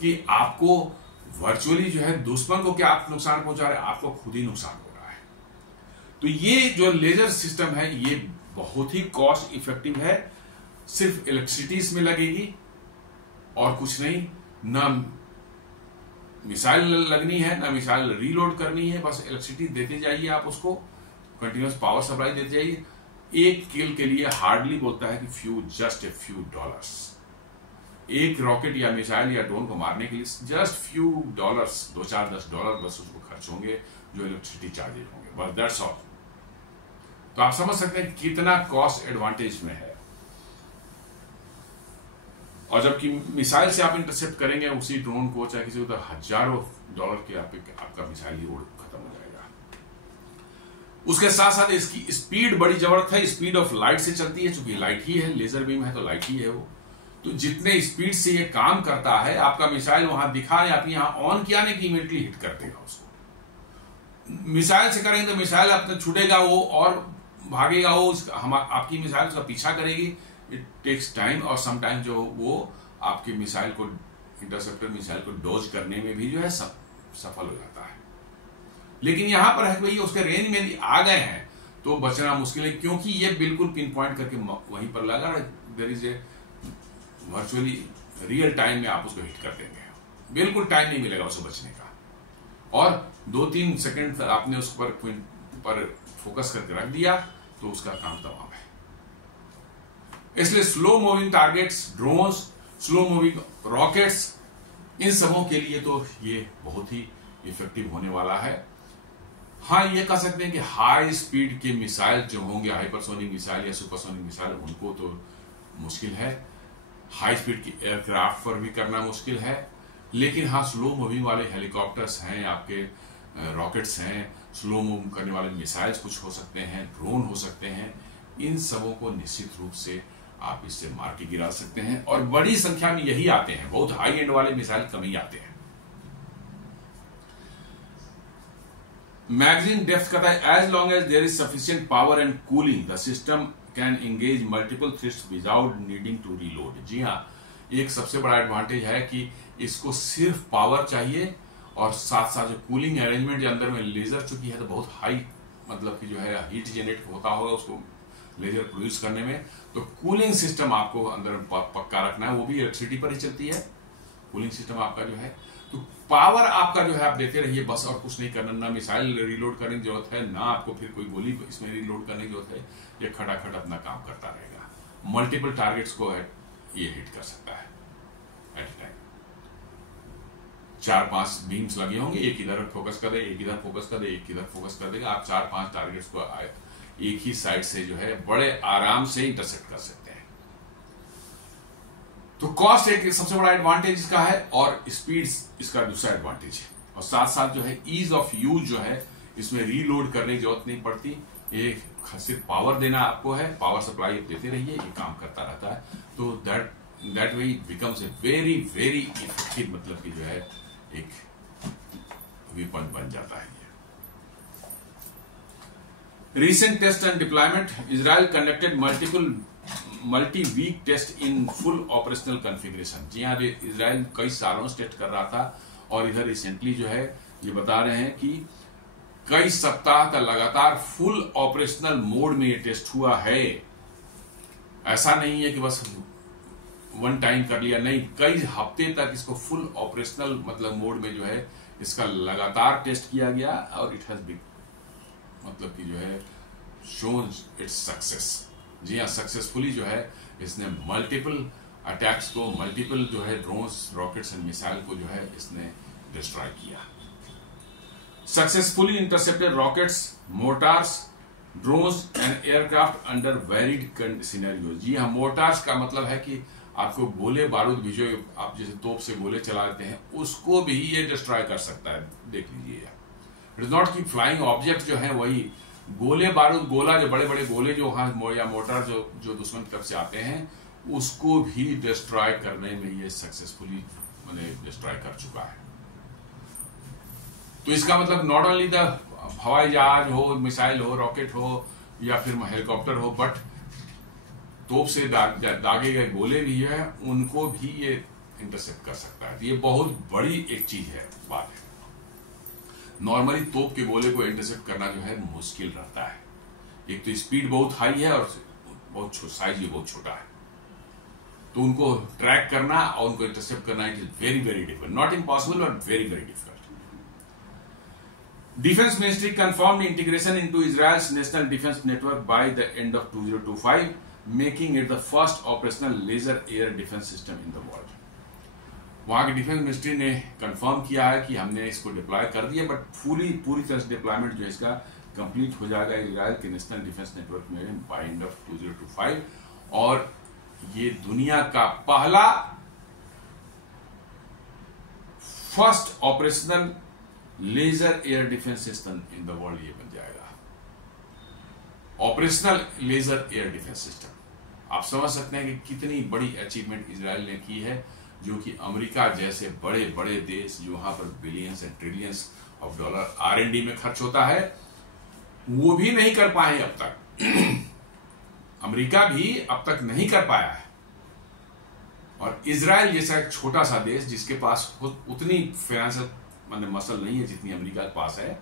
कि आपको वर्चुअली जो है दुश्मन को क्या आप नुकसान पहुंचा रहे हैं, आपको खुद ही नुकसान हो रहा है। तो ये जो लेजर सिस्टम है ये बहुत ही कॉस्ट इफेक्टिव है, सिर्फ इलेक्ट्रिसिटी इसमें लगेगी और कुछ नहीं, ना मिसाइल लगनी है ना मिसाइल रीलोड करनी है, बस इलेक्ट्रिसिटी देते जाइए, आप उसको कंटिन्यूअस पावर सप्लाई देते जाइए। एक किल के लिए हार्डली बोलता है कि जस्ट ए फ्यू डॉलर्स, एक रॉकेट या मिसाइल या ड्रोन को मारने के लिए जस्ट फ्यू डॉलर्स, $2-4-10 बस उसको खर्च होंगे, जो इलेक्ट्रिसिटी चार्जेस होंगे, बस दैट्स ऑल। तो आप समझ सकते हैं कितना कॉस्ट एडवांटेज में है। और जबकि मिसाइल से आप इंटरसेप्ट करेंगे उसी ड्रोन को, चाहे किसी को, हजारों डॉलर के आपका मिसाइल ही रोड खत्म हो जाएगा। उसके साथ साथ इसकी स्पीड बड़ी जबरदस्त है, स्पीड ऑफ लाइट से चलती है, चूंकि लाइट ही है, लेजर बीम है तो लाइट ही है वो। तो जितने स्पीड से ये काम करता है, आपका मिसाइल वहां दिखा या आप यहां ऑन किया नहीं कि इमीडिएटली हिट कर देगा उसको। मिसाइल से करेंगे तो मिसाइल अपने छूटेगा वो और भागेगा वो, आपकी मिसाइल उसका पीछा करेगी। इट टेक्स टाइम, और समटाइम जो वो आपकी मिसाइल को, इंटरसेप्टर मिसाइल को डॉज करने में भी जो है सफल हो जाता है। लेकिन यहां पर है कि भैया उसके रेंज में आ गए हैं तो बचना मुश्किल है, क्योंकि ये बिल्कुल पिन पॉइंट करके वहीं पर लगा, there is a virtually real time में आप उसको हिट कर देंगे, बिल्कुल टाइम नहीं मिलेगा उसे बचने का। और 2-3 सेकंड आपने उस पर फोकस करके रख दिया तो उसका काम तमाम है। इसलिए slow moving targets, drones, slow moving rockets, इन सबों के लिए तो ये बहुत ही इफेक्टिव होने वाला है। हाँ, ये कह सकते हैं कि हाई स्पीड के मिसाइल जो होंगे, हाइपरसोनिक मिसाइल या सुपरसोनिक मिसाइल, उनको तो मुश्किल है। हाई स्पीड की एयरक्राफ्ट पर भी करना मुश्किल है। लेकिन हाँ, स्लो मूविंग वाले हेलीकॉप्टर्स हैं, आपके रॉकेट्स हैं, स्लो मूव करने वाले मिसाइल्स कुछ हो सकते हैं, ड्रोन हो सकते हैं, इन सबों को निश्चित रूप से आप इससे मार के गिरा सकते हैं। और बड़ी संख्या में यही आते हैं, बहुत हाई एंड वाले मिसाइल कम ही आते हैं। मैगजीन डेप्थ कहता है, as long as there is sufficient power and cooling the system can engage multiple threats without needing to reload. जी हाँ, एक सबसे बड़ा एडवांटेज है कि इसको सिर्फ पावर चाहिए, और साथ साथ जो कूलिंग अरेंजमेंट जो अंदर में लेजर चुकी है तो बहुत हाई, मतलब कि जो है हीट जनरेट होता होगा उसको लेजर प्रोड्यूस करने में। तो कूलिंग सिस्टम आपको अंदर पक्का रखना है, वो भी इलेक्ट्रिसिटी पर ही चलती है कूलिंग सिस्टम आपका जो है। तो पावर आपका जो है आप देते रहिए बस, और कुछ नहीं करना, ना मिसाइल रिलोड करने की जरूरत है, ना आपको फिर कोई गोली इसमें रिलोड करने की जरूरत है। ये खटाखट अपना काम करता रहेगा, मल्टीपल टारगेट्स को ये हिट कर सकता है एट ए टाइम। 4-5 बीम्स लगे होंगे, एक इधर फोकस कर दे, एक इधर फोकस कर दे, एक इधर फोकस कर देगा, आप 4-5 टारगेट्स को एक ही साइड से जो है बड़े आराम से इंटरसेप्ट कर सकते हैं। तो कॉस्ट एक सबसे बड़ा एडवांटेज इसका है, और स्पीड इसका दूसरा एडवांटेज है, और साथ साथ जो है ईज ऑफ यूज जो है, इसमें रीलोड करने की जरूरत नहीं पड़ती। ये सिर्फ पावर देना आपको है, पावर सप्लाई देते रहिए, ये काम करता रहता है। तो that way it becomes a very very effective, मतलब कि जो है एक वेपन बन जाता है। Recent test and deployment, Israel conducted multi-week test in full operational configuration। जी हाँ, इजराइल कई सालों से टेस्ट कर रहा था, और इधर रिसेंटली जो है ये बता रहे हैं कि कई सप्ताह का लगातार फुल ऑपरेशनल मोड में ये टेस्ट हुआ है। ऐसा नहीं है कि बस वन टाइम कर लिया, नहीं, कई हफ्ते तक इसको फुल ऑपरेशनल मतलब मोड में जो है इसका लगातार टेस्ट किया गया, और इट हैज बीन मतलब कि जो है शोन इट्स सक्सेस। जी हाँ, सक्सेसफुली जो है इसने मल्टीपल अटैक्स को, मल्टीपल जो है ड्रोन्स, रॉकेट्स एंड मिसाइल को जो है इसने डिस्ट्रॉय किया। Successfully intercepted rockets, mortars, drones and aircraft under varied scenario. जी हाँ, मोर्टार्स का मतलब है कि आपको गोले बारूद भी जो आप जैसे तोप से गोले चलाते हैं उसको भी ये डिस्ट्रॉय कर सकता है। देख लीजिए, इट इज नॉट की फ्लाइंग ऑब्जेक्ट जो है वही गोले बारूद, गोला जो बड़े बड़े गोले जो वहां या मोटर जो दुश्मन की तरफ से आते हैं उसको भी डिस्ट्रॉय करने में ये सक्सेसफुली मैंने डिस्ट्रॉय कर चुका है। तो इसका मतलब नॉट ओनली द हवाई जहाज हो, मिसाइल हो, रॉकेट हो या फिर हेलीकॉप्टर हो, बट तोप से दागे गए गोले भी है उनको भी ये इंटरसेप्ट कर सकता है। ये बहुत बड़ी एक चीज है, बात है। नॉर्मली तोप के गोले को इंटरसेप्ट करना जो है मुश्किल रहता है। एक तो स्पीड बहुत हाई है और बहुत साइज भी बहुत छोटा है, तो उनको ट्रैक करना और उनको इंटरसेप्ट करना it is very very difficult, not impossible but very very difficult. Defence ministry confirmed integration into Israel's national defence network by the end of 2025, making it the first operational laser air defence system in the world. वहां की डिफेंस मिनिस्ट्री ने कंफर्म किया है कि हमने इसको डिप्लॉय कर दिया, बट पूरी तरह से डिप्लॉयमेंट जो है इसका कंप्लीट हो जाएगा इजराइल के नेशनल डिफेंस नेटवर्क में बाय एंड ऑफ 2025, और ये दुनिया का पहला first operational laser air defence system in the world ये बन जाएगा। Operational laser air defence system, आप समझ सकते हैं कि कितनी बड़ी अचीवमेंट इजराइल ने की है, जो कि अमेरिका जैसे बड़े बड़े देश जो वहां पर billions and trillions of dollar R&D में खर्च होता है वो भी नहीं कर पाए अब तक। अमेरिका भी अब तक नहीं कर पाया है, और इजराइल जैसा एक छोटा सा देश जिसके पास उतनी फाइनेंशियल मसल नहीं है जितनी अमेरिका के पास है,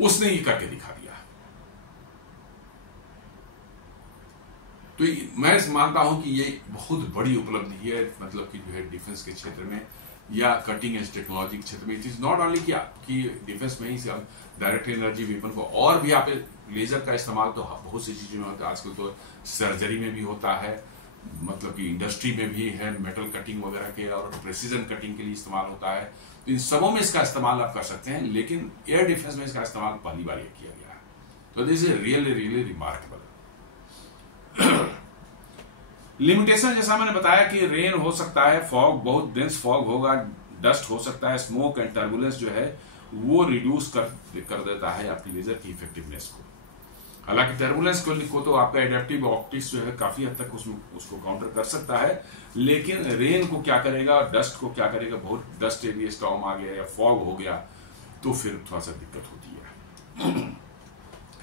उसने ये करके दिखा दिया। तो मैं मानता हूं कि ये बहुत बड़ी उपलब्धि है, मतलब कि जो है डिफेंस के क्षेत्र में या कटिंग एज टेक्नोलॉजी के क्षेत्र में। इट इज नॉट ओनली कि डिफेंस में ही डायरेक्ट एनर्जी वेपन को, और भी आप लेजर का इस्तेमाल तो बहुत सी चीजों में होता है। आजकल तो सर्जरी में भी होता है, मतलब कि इंडस्ट्री में भी है, मेटल कटिंग वगैरह के और प्रेसिजन कटिंग के लिए इस्तेमाल होता है। तो इन सबों में इसका इस्तेमाल आप कर सकते हैं, लेकिन एयर डिफेंस में इसका इस्तेमाल पहली बार किया गया है। तो this is really really remarkable. Limitation जैसा मैंने बताया कि रेन हो सकता है, फॉग, बहुत डेंस फॉग होगा, डस्ट हो सकता है, स्मोक एंड टर्बुलेंस जो है वो रिड्यूस कर देता है आपकी लेजर की इफेक्टिवनेस को। हालांकि टर्बुलेंस को तो आपका एडेप्टिव ऑप्टिक्स जो है काफी हद तक उसको काउंटर कर सकता है, लेकिन रेन को क्या करेगा, डस्ट को क्या करेगा, बहुत डस्ट एरिया स्टॉर्म आ गया या फॉग हो गया तो फिर थोड़ा सा दिक्कत होती है।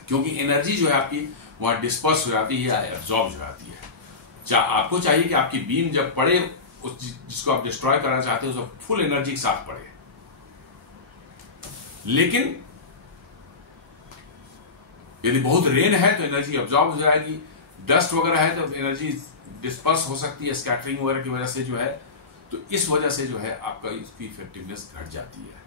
क्योंकि एनर्जी जो है आपकी वहां डिस्पर्स हो जाती है या एब्जॉर्ब हो जाती है। आपको चाहिए कि आपकी बीम जब पड़े, जिसको आप डिस्ट्रॉय करना चाहते हो, उसको फुल एनर्जी के साथ पड़े, लेकिन यदि बहुत रेन है तो एनर्जी अब्जॉर्ब हो जाएगी, डस्ट वगैरह है तो एनर्जी डिस्पर्स हो सकती है स्कैटरिंग वगैरह की वजह से जो है, तो इस वजह से जो है आपका इसकी इफेक्टिवनेस घट जाती है।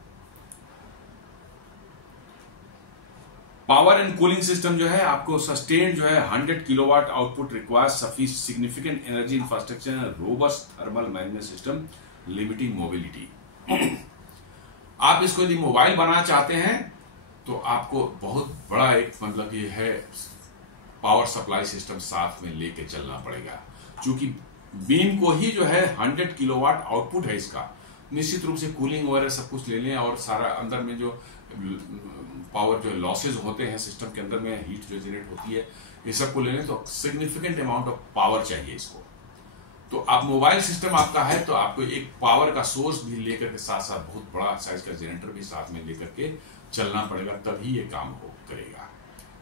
पावर एंड कूलिंग सिस्टम जो है आपको सस्टेन जो है 100 kilowatt output requires significant energy infrastructure and robust thermal management system limiting mobility. आप इसको यदि मोबाइल बनाना चाहते हैं तो आपको बहुत बड़ा एक मतलब ये है पावर सप्लाई सिस्टम साथ में लेके चलना पड़ेगा, क्योंकि बीम को ही जो है 100 किलोवाट आउटपुट है इसका। निश्चित रूप से कूलिंग वगैरह सब कुछ ले लें और सारा अंदर में जो पावर जो लॉसेज होते हैं सिस्टम के अंदर में, हीट जो जनरेट होती है, ये सब को ले लें तो सिग्निफिकेंट अमाउंट ऑफ पावर चाहिए इसको। तो आप मोबाइल सिस्टम आपका है तो आपको एक पावर का सोर्स भी लेकर के साथ साथ बहुत बड़ा साइज का जनरेटर भी साथ में लेकर के चलना पड़ेगा, तभी ये काम हो करेगा।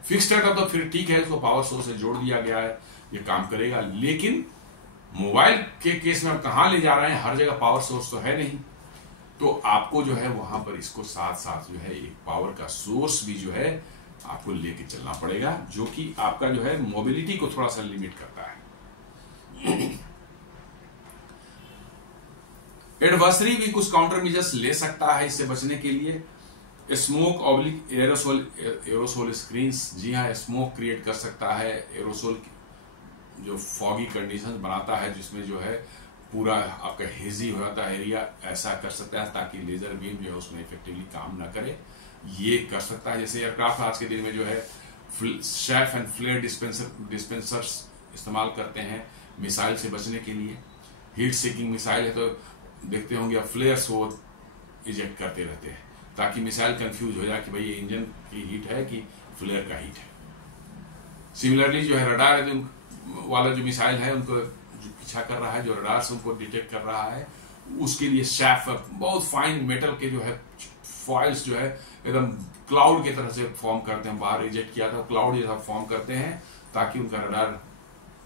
फिक्स्ड है तो फिर ठीक है, उसको पावर सोर्स से जोड़ दिया गया है, ये काम करेगा। लेकिन मोबाइल के केस में आप कहां ले जा रहे हैं, हर जगह पावर सोर्स तो है नहीं, तो आपको जो है वहां पर इसको साथ साथ जो है एक पावर का सोर्स भी जो है आपको लेके चलना पड़ेगा, जो कि आपका जो है मोबिलिटी को थोड़ा सा लिमिट करता है। एडवर्सरी भी कुछ काउंटर मेजर्स ले सकता है इससे बचने के लिए। स्मोक ऑब्लिक एरोसोल स्क्रीन्स, जी हाँ, स्मोक क्रिएट कर सकता है। एरोसोल जो फॉगी कंडीशन बनाता है जिसमें जो है पूरा आपका हेजी हो जाता है एरिया, ऐसा कर सकता है ताकि लेजर बीम जो है उसमें इफेक्टिवली काम ना करे, ये कर सकता है। जैसे एयरक्राफ्ट आज के दिन में जो है शेफ एंड फ्लेयर डिस्पेंसर्स इस्तेमाल करते हैं मिसाइल से बचने के लिए। हीट सीकिंग मिसाइल है तो देखते होंगे आप फ्लेयर्स वो इजेक्ट करते रहते हैं ताकि मिसाइल कंफ्यूज हो जाए कि भाई ये इंजन की हीट है कि फ्लेयर का हीट है। सिमिलरली जो है रडार वाला जो मिसाइल है उनको जो पीछा कर रहा है, जो रडार से उनको डिटेक्ट कर रहा है, उसके लिए शैफ बहुत फाइन मेटल के जो है फॉइल्स जो है एकदम क्लाउड की तरह से फॉर्म करते हैं। बाहर इजेक्ट किया था क्लाउड जैसा फॉर्म करते हैं ताकि उनका रडार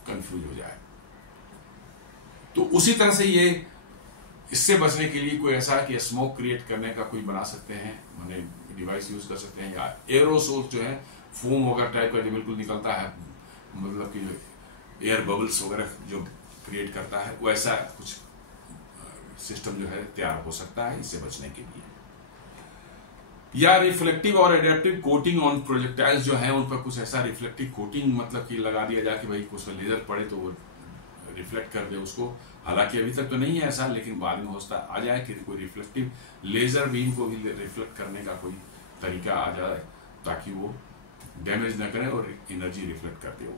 कंफ्यूज हो जाए। तो उसी तरह से ये इससे बचने के लिए कोई ऐसा कि स्मोक क्रिएट करने का कोई बना सकते हैं, माने डिवाइस यूज कर सकते हैं, या एरोसोल जो है फोम वगैरह टाइप का जो बिल्कुल निकलता है, मतलब कि जो एयर बबल्स वगैरह जो क्रिएट करता है, वैसा कुछ सिस्टम जो है तैयार हो सकता है इससे बचने के लिए। या रिफ्लेक्टिव और एडेप्टिव कोटिंग ऑन प्रोजेक्टाइल्स जो है उन पर कुछ ऐसा रिफ्लेक्टिव कोटिंग मतलब कि लगा दिया जाए कि भाई कुछ लेजर पड़े तो वो रिफ्लेक्ट कर दे उसको। हालांकि अभी तक तो नहीं है ऐसा, लेकिन बाद में होता आ जाए कि कोई रिफ्लेक्टिव लेजर बीम को भी रिफ्लेक्ट करने का कोई तरीका आ जाए ताकि वो डैमेज न करे और एनर्जी रिफ्लेक्ट करते हो।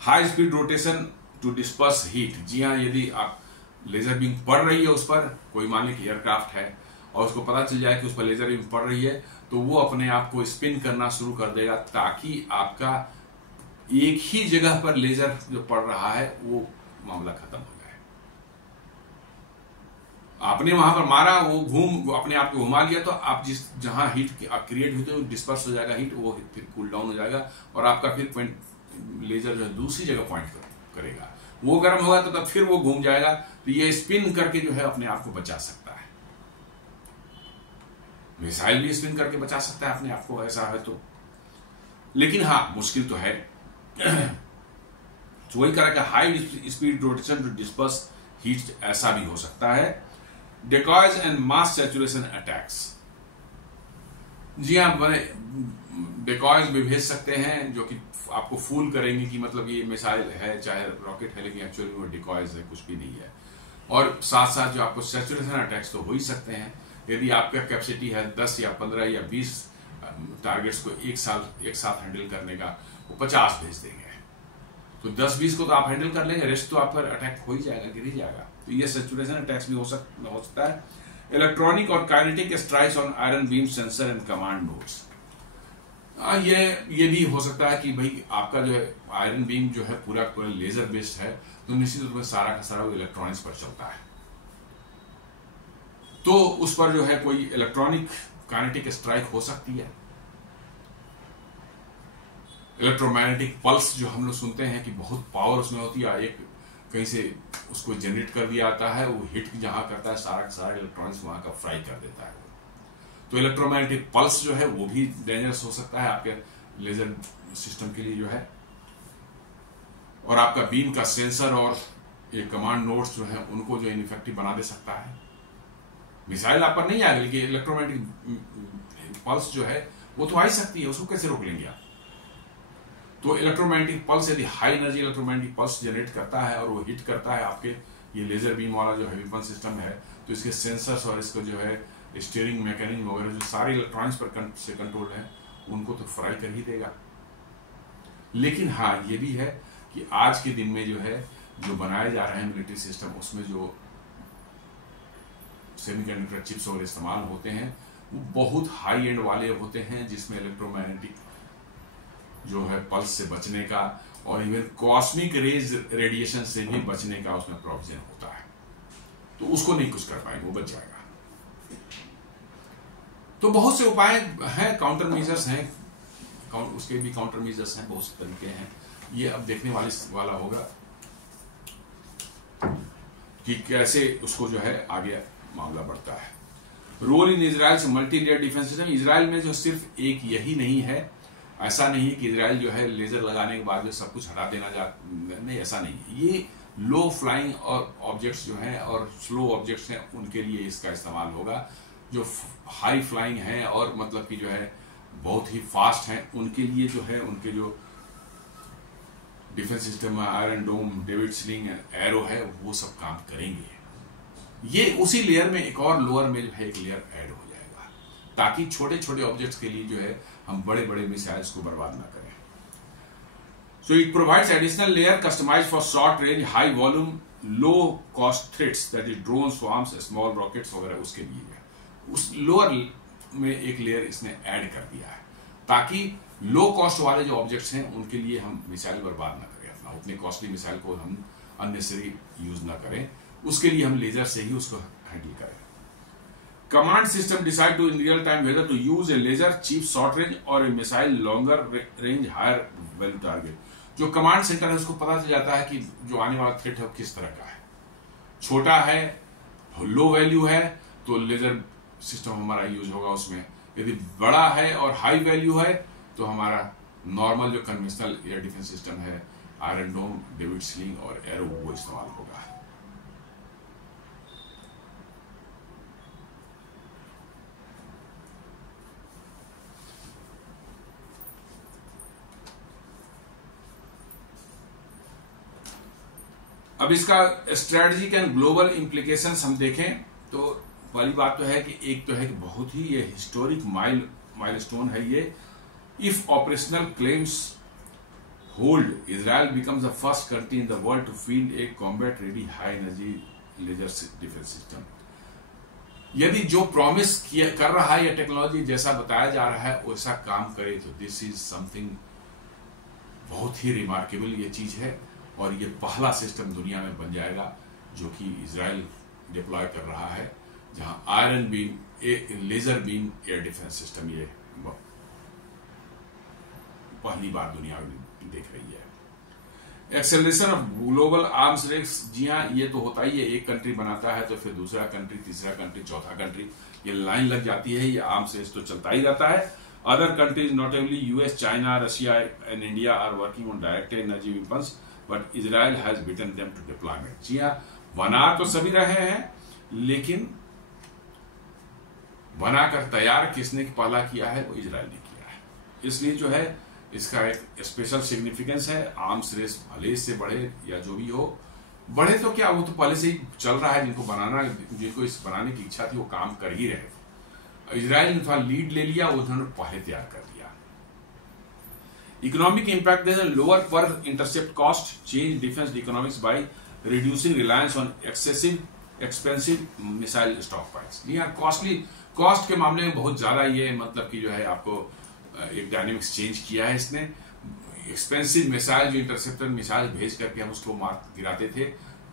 High speed rotation to disperse heat, जी हाँ, यदि आप लेजर बीम पड़ रही है उस पर, कोई मान लीजिए एयरक्राफ्ट है और उसको पता चल जाए कि उस पर लेजर बीम पड़ रही है, तो वो अपने आप को स्पिन करना शुरू कर देगा ताकि आपका एक ही जगह पर लेजर जो पड़ रहा है वो मामला खत्म हो जाए। आपने वहां पर मारा, वो अपने आप को घुमा लिया, तो आप जहां हीट क्रिएट हुई तो डिस्पर्स हो जाएगा हीट, वो फिर कूल डाउन हो जाएगा और आपका फिर लेजर जो है दूसरी जगह पॉइंट करेगा। वो गर्म होगा तो तब फिर वो घूम जाएगा, तो ये स्पिन करके जो है अपने आप को बचा सकता है। मिसाइल भी स्पिन करके बचा सकता है अपने आप को, ऐसा है तो। लेकिन हाँ, मुश्किल तो है। तो वही करेगा high speed rotation to disperse heat, ऐसा भी हो सकता है। Decoys and mass saturation attacks, जी हाँ, डेकॉयज भी भेज सकते हैं जो कि आपको फूल करेंगे कि मतलब ये मिसाइल है चाहे रॉकेट है, लेकिन एक्चुअली वो डिकॉयज है, कुछ भी नहीं है। और साथ साथ जो आपको सैचुरेशन अटैक्स तो हो ही सकते हैं। यदि आपका कैपेसिटी है 10 या 15 या 20 टारगेट्स को एक साथ हैंडल करने का, वो 50 भेज देंगे, तो 10-20 को तो आप हैंडल कर लेंगे, रेस्ट तो आपका अटैक हो ही जाएगा, गिर ही जाएगा। तो ये सैचुरेशन अटैक्स भी हो सकता है। इलेक्ट्रॉनिक और kinetic strikes on iron beam sensor and command nodes, ये भी हो सकता है कि भाई आपका जो है आयरन बीम जो है पूरा लेजर बेस्ड है, तो निश्चित रूप में सारा का सारा वो इलेक्ट्रॉनिक्स पर चलता है, तो उस पर जो है कोई इलेक्ट्रॉनिक काइनेटिक स्ट्राइक हो सकती है। इलेक्ट्रोमैग्नेटिक पल्स जो हम लोग सुनते हैं कि बहुत पावर उसमें होती है, एक कहीं से उसको जनरेट कर दिया जाता है, वो हिट जहां करता है सारा का सारा इलेक्ट्रॉनिक्स वहां का फ्राई कर देता है। तो इलेक्ट्रोमैग्नेटिक पल्स जो है वो भी डेंजरस हो सकता है आपके लेजर सिस्टम के लिए जो है। और आपका बीम का सेंसर और ये कमांड नोड्स जो है उनको जो इनइफेक्टिव बना दे सकता है। मिसाइल आप पर नहीं आएगी, लेकिन इलेक्ट्रोमैग्नेटिक पल्स जो है वो तो आ ही सकती है, उसको कैसे रोक लेंगे आप? तो इलेक्ट्रोमैग्नेटिक पल्स यदि high energy electromagnetic pulse generate करता है और वो हिट करता है आपके ये लेजर बीम वाला जो है वेपन सिस्टम है, तो इसके सेंसर्स और इसको जो है स्टीयरिंग मैकेनिज्म वगैरह जो सारे इलेक्ट्रॉनिक्स पर से कंट्रोल है उनको तो फ्राई कर ही देगा। लेकिन हाँ ये भी है कि आज के दिन में जो है जो बनाए जा रहे हैं मिलिट्री सिस्टम, उसमें जो सेमीकंडक्टर चिप्स वगैरह इस्तेमाल होते हैं वो बहुत हाई एंड वाले होते हैं, जिसमें इलेक्ट्रोमैग्नेटिक जो है पल्स से बचने का और इवन कॉस्मिक रेज रेडिएशन से भी बचने का उसमें प्रोविजन होता है, तो उसको नहीं कुछ कर पाएंगे, वो बच जाएगा। तो बहुत से उपाय हैं, काउंटर मेजर्स हैं, उसके भी काउंटर मेजर्स हैं, बहुत से तरीके हैं। ये अब देखने वाला होगा कि कैसे उसको जो है आगे मामला बढ़ता है। Role in Israel multi layer defence system. Israel में जो सिर्फ एक यही नहीं है, ऐसा नहीं है कि इजराइल जो है लेजर लगाने के बाद जो सब कुछ हटा देना नहीं, ऐसा नहीं है। ये लो फ्लाइंग और ऑब्जेक्ट्स जो हैं और स्लो ऑब्जेक्ट्स हैं उनके लिए इसका इस्तेमाल होगा। जो हाई फ्लाइंग हैं और मतलब कि जो है बहुत ही फास्ट हैं उनके लिए जो है उनके जो डिफेंस सिस्टम में आयरन डोम, डेविड स्लिंग, एरो है वो सब काम करेंगे। ये उसी लेयर में एक और लोअर में जो है एक लेयर ऐड हो जाएगा, ताकि छोटे छोटे ऑब्जेक्ट्स के लिए जो है हम बड़े बड़े मिसाइल्स को बर्बाद ना करें। So it provides additional layer customised for short range, high volume, low cost threats, that is drone, swarms, small rockets वगैरह उसके लिए है। उस लोअर में एक लेयर इसने ऐड कर दिया है, ताकि लो कॉस्ट वाले जो ऑब्जेक्ट्स हैं उनके लिए हम मिसाइल बर्बाद ना करें, अपना उतने कॉस्टली मिसाइल को हम अननेसेसरी यूज ना करें, उसके लिए हम लेजर से ही उसको हैंडल करें। Command system decide to in real time whether to use a laser cheap short range और a missile longer range higher value target. जो कमांड सेंटर है उसको पता चल जाता है कि जो आने वाला थ्रेट है वो किस तरह का है। छोटा है, लो वैल्यू है तो लेजर सिस्टम हमारा यूज होगा उसमें। यदि बड़ा है और हाई वैल्यू है तो हमारा नॉर्मल जो कन्वेंशनल एयर डिफेंस सिस्टम है, आयरन डोम, डेविड स्लिंग और एरो, वो इस्तेमाल होगा। अब इसका स्ट्रेटजिक एंड ग्लोबल इंप्लीकेशंस हम देखें तो पहली बात तो है कि एक तो है कि बहुत ही ये हिस्टोरिक माइलस्टोन है ये। If operational claims hold, Israel becomes the first country in the world to field a combat ready high energy laser defence system. यदि जो प्रॉमिस कर रहा है या टेक्नोलॉजी जैसा बताया जा रहा है वैसा काम करे तो दिस इज समथिंग बहुत ही रिमार्केबल ये चीज है, और ये पहला सिस्टम दुनिया में बन जाएगा जो कि इजराइल डिप्लॉय कर रहा है, जहां Iron Beam laser beam air defence system ये पहली बार दुनिया में देख रही है। Acceleration of global arms race, जी हाँ ये तो होता ही है, एक कंट्री बनाता है तो फिर दूसरा कंट्री, तीसरा कंट्री, चौथा कंट्री, ये लाइन लग जाती है, ये आर्म्स रेस तो चलता ही रहता है। Other countries notably US, China, Russia and India are working on direct energy weapons but Israel has beaten them to deployment. जी हाँ बना तो सभी रहे हैं, लेकिन बनाकर तैयार किसने पहला किया है वो इजराइल ने किया है। इसलिए जो है इसका एक स्पेशल सिग्निफिकेंस है। आर्म्स रेस भले इससे बढ़े या जो भी हो, बढ़े तो क्या, वो तो पहले से ही चल रहा है। जिनको इस बनाने की इच्छा थी वो काम कर ही रहे। इजराइल ने थोड़ा लीड ले लिया, उन्होंने पहले तैयार कर दिया। इकोनॉमिक इंपैक्ट लोअर पर intercept cost, change defence economics by reducing reliance on expensive missile stock piles. यहाँ कॉस्ट के मामले में बहुत ज्यादा ये मतलब कि जो है आपको एक डायनेमिक्स चेंज किया है इसने। एक्सपेंसिव मिसाइल जो इंटरसेप्टर मिसाइल भेज करके हम उसको मार गिराते थे,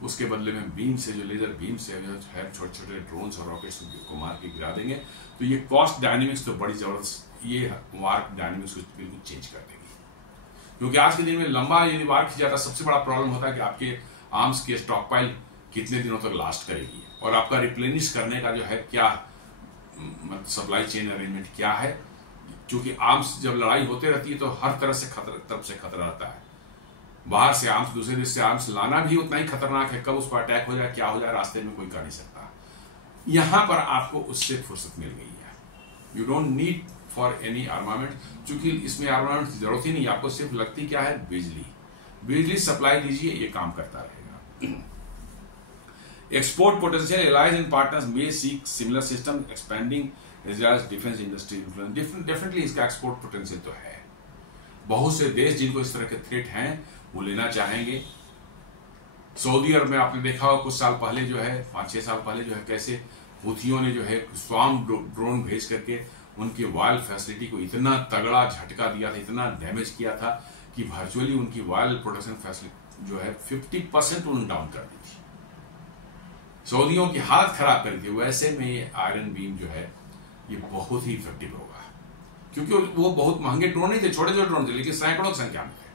उसके बदले में बीम से जो लेजर बीम से है छोटे छोटे ड्रोन्स और रॉकेट्स को मार के गिरा देंगे। तो ये कॉस्ट डायनेमिक्स तो बड़ी जबरदस्त, ये वार डायनेमिक्स को बिल्कुल चेंज कर देगी। क्योंकि आज के दिन में लंबा यदि वार खींचा जाता, सबसे बड़ा प्रॉब्लम होता है कि आपके आर्म्स की स्टॉक पाइल कितने दिनों तक लास्ट करेगी और आपका रिप्लेनिश करने का जो है क्या सप्लाई चेन अरेंजमेंट क्या है। क्योंकि आर्म्स जब लड़ाई होते रहती है तो हर तरफ से खतरा रहता है। बाहर से आर्म्स, दूसरे देश से आर्म्स लाना भी उतना ही खतरनाक है। कब उस पर अटैक हो जाए, क्या हो जाए, रास्ते में कोई कर नहीं सकता। यहां पर आपको उससे फुर्सत मिल गई है। You don't need for any armament, क्योंकि इसमें आर्मामेंट की जरूरत ही नहीं, आपको सिर्फ लगती क्या है, बिजली। बिजली सप्लाई दीजिए, ये काम करता रहेगा। Export potential allies and partners may seek similar system expanding Israel's defence industry influence. Definitely इसका एक्सपोर्ट पोटेंशियल तो है। बहुत से देश जिनको इस तरह के थ्रेट हैं वो लेना चाहेंगे। सऊदी अरब में आपने देखा हो कुछ साल पहले जो है, 5-6 साल पहले जो है, कैसे हुथियों ने जो है स्वार्म ड्रोन भेज करके उनकी वायल फैसिलिटी को इतना तगड़ा झटका दिया था, इतना डैमेज किया था कि वर्चुअली उनकी वायल प्रोडक्शन फैसिलिटी जो है 50% उन्होंने डाउन कर दी थी। सऊदियों की हालत खराब कर दी। वैसे में ये आयरन बीम जो है ये बहुत ही इफेक्टिव होगा, क्योंकि वो बहुत महंगे ड्रोन नहीं थे, छोटे छोटे ड्रोन थे, लेकिन सैकड़ों की संख्या में थे।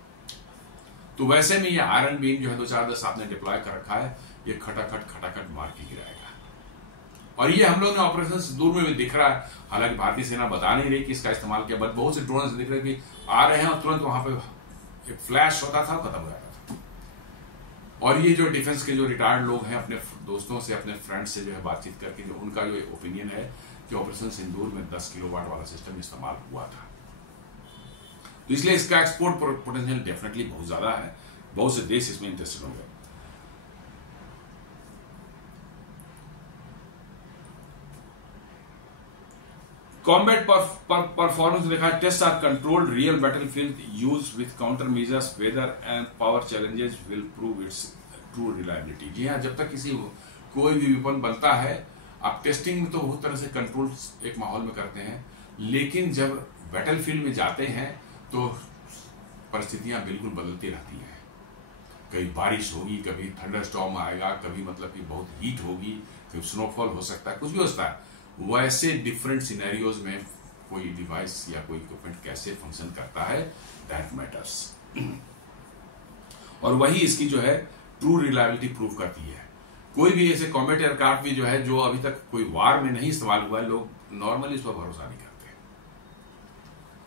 तो वैसे में ये आयरन बीम जो है 2-4 आपने डिप्लॉय कर रखा है, ये खटाखट मार के गिराएगा। और ये हम लोग ने ऑपरेशन सिंदूर में भी दिख रहा है। हालांकि भारतीय सेना बता नहीं रही कि इसका इस्तेमाल किया, बट बहुत से ड्रोन दिख रहे कि आ रहे हैं और तुरंत वहां पे एक फ्लैश होता था, खत्म हो जाता था। और ये जो डिफेंस के जो रिटायर्ड लोग हैं, अपने दोस्तों से, अपने फ्रेंड्स से जो है बातचीत करके जो उनका जो ओपिनियन है कि ऑपरेशन सिंदूर में 10 किलोवाट वाला सिस्टम इस्तेमाल हुआ था। तो इसलिए इसका एक्सपोर्ट पोटेंशियल डेफिनेटली बहुत ज्यादा है। बहुत से देश इसमें इंटरेस्टेड होंगे। कॉम्बैट परफॉर्मेंस देखा, test are controlled real battlefield use with counter measures, weather and power challenges will prove its true reliability. जी हाँ, जब तक किसी कोई भी विपन बनता है, आप टेस्टिंग में तो बहुत तरह से कंट्रोल एक माहौल में करते हैं, लेकिन जब बैटलफील्ड में जाते हैं तो परिस्थितियां बिल्कुल बदलती रहती हैं। कभी बारिश होगी, कभी थंडरस्टॉर्म आएगा, कभी मतलब कि बहुत हीट होगी, कभी स्नोफॉल हो सकता है, कुछ भी हो सकता है। वैसे डिफरेंट सिनेरियोज में कोई डिवाइस या कोई इक्विपमेंट कैसे फंक्शन करता है, दैट मैटर्स। और वही इसकी जो है ट्रू रिलायबिलिटी प्रूव करती है। कोई भी ऐसे कॉम्बैट एयरक्राफ्ट भी जो है, जो अभी तक कोई वार में नहीं इस्तेमाल हुआ है, लोग नॉर्मली उस पर भरोसा नहीं करते।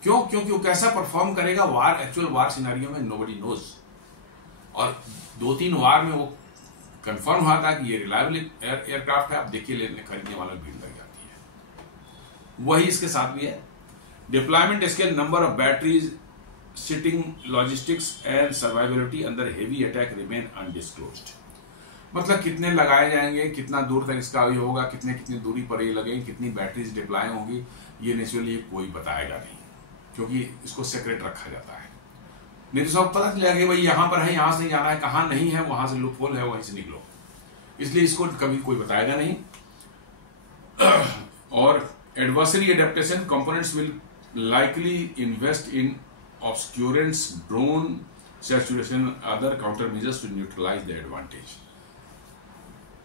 क्यों? क्योंकि वो कैसा परफॉर्म करेगा वार, एक्चुअल वार सिनेरियो में नोबडी नोज। और 2-3 वार में वो कंफर्म हुआ था कि ये रिलायबल एयरक्राफ्ट है। आप देखिए, लेने खरीदने वालों की भीड़ लग जाती है। वही इसके साथ भी है। Deployment scale, number of batteries, sitting, logistics and survivability under heavy attack remain undisclosed. मतलब कितने लगाए जाएंगे, कितना दूर तक इसका ये होगा, कितनी दूरी पर ये लगेंगे, कितनी बैटरीज डिप्लॉय होंगी, ये नेचुरली कोई बताएगा नहीं, क्योंकि इसको सेक्रेट रखा जाता है। नहीं तो सब पता चलेगा कि भाई यहां पर है, यहां से जाना है, कहां नहीं है, वहां से लूप होल है, वहीं से निकलो। इसलिए इसको कभी कोई बताएगा नहीं। और adversary adaptation, components will likely invest in obscurants, drone saturation, other counter measures to neutralise the advantage.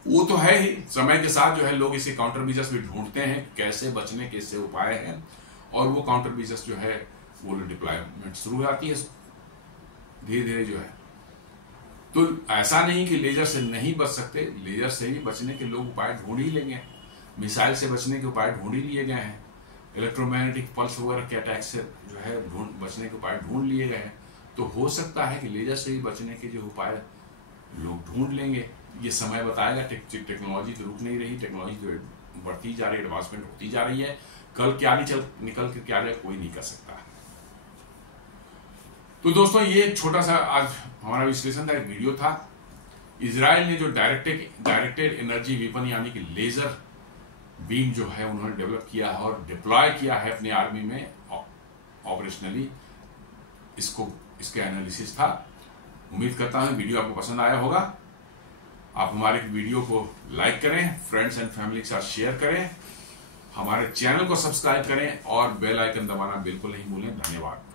वो तो है ही, समय के साथ जो है लोग इसे काउंटर मेजर्स भी ढूंढते हैं, कैसे बचने के इससे उपाय हैं, और वो काउंटर मेजर्स जो है वो डिप्लॉयमेंट शुरू हो जाती है धीरे धीरे जो है। तो ऐसा नहीं कि लेजर से नहीं बच सकते, लेजर से भी बचने के लोग उपाय ढूंढ ही लेंगे। मिसाइल से बचने के उपाय ढूंढ ही लिए गए हैं, इलेक्ट्रोमैग्नेटिक पल्स वगैरह के अटैक से जो है बचने के उपाय ढूंढ लिए गए हैं। तो हो सकता है कि लेजर से भी बचने के जो उपाय लोग ढूंढ लेंगे। ये समय बताएगा। टेक्नोलॉजी तो रुक नहीं रही, टेक्नोलॉजी तो बढ़ती जा रही है, एडवांसमेंट होती जा रही है। कल क्या निकल के क्या जाए कोई नहीं कर सकता। तो दोस्तों, ये छोटा सा आज हमारा विश्लेषण था, एक वीडियो था। इजराइल ने जो डायरेक्टेड एनर्जी वेपन यानी कि लेजर बीम जो है उन्होंने डेवलप किया है और डिप्लॉय किया है अपनी आर्मी में ऑपरेशनली, इसके एनालिसिस था। उम्मीद करता हूं वीडियो आपको पसंद आया होगा। आप हमारे वीडियो को लाइक करें, फ्रेंड्स एंड फैमिली के साथ शेयर करें, हमारे चैनल को सब्सक्राइब करें और बेल आइकन दबाना बिल्कुल नहीं भूलें। धन्यवाद।